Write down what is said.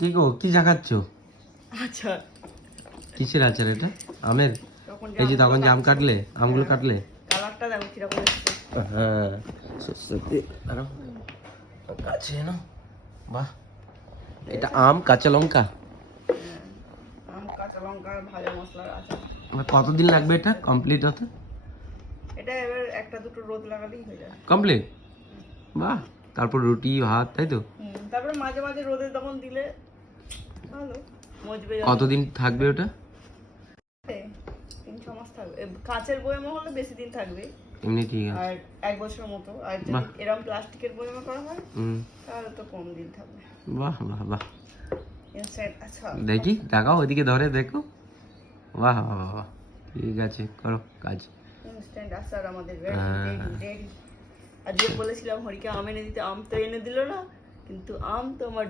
কি গো কি জাগাচ্ছ? আচ্ছা কিসের আচার এটা? আমের? এই যে তখন যে আম কাটলে, আমগুলো কাটলে কালারটা দেখো কিরকম এসেছে। হ্যাঁ সত্যি আরো কাছে না বাহ। এটা আম কাঁচা লঙ্কা, আম কাঁচা লঙ্কা ভাজা মশলার আচার। কতদিন লাগবে এটা কমপ্লিট হতে? এটা এবার একটা দুটো রোদ লাগালেই হয়ে যায় কমপ্লিট। বাহ, তারপর রুটি ভাত, তাই তো? তারপরে মাঝে মাঝে রোদে তখন দিলে ভালো মজবে। কতদিন থাকবে ওটা? 3-6 মাস থাকবে। কাঁচের বয়মে হলে বেশি দিন থাকবে, এমনি ঠিক আছে। আর 1 বছর মতো। আর যদি এরকম প্লাস্টিকের বয়মে করা হয় তাহলে তো কম দিন থাকবে। বাহ বাহ বাহ, ইনস্ট্যান্ট আচ্ছা দেখি দেখাও, ওইদিকে ধরে দেখো। বাহ বাহ বাহ, ঠিক আছে করো কাজ। ইনস্ট্যান্ট আচার আমাদের রেডি। আজকে বলেছিলাম হরিকে আম এনে দিতে, আম তো এনে দিল না, কিন্তু আম তো আমার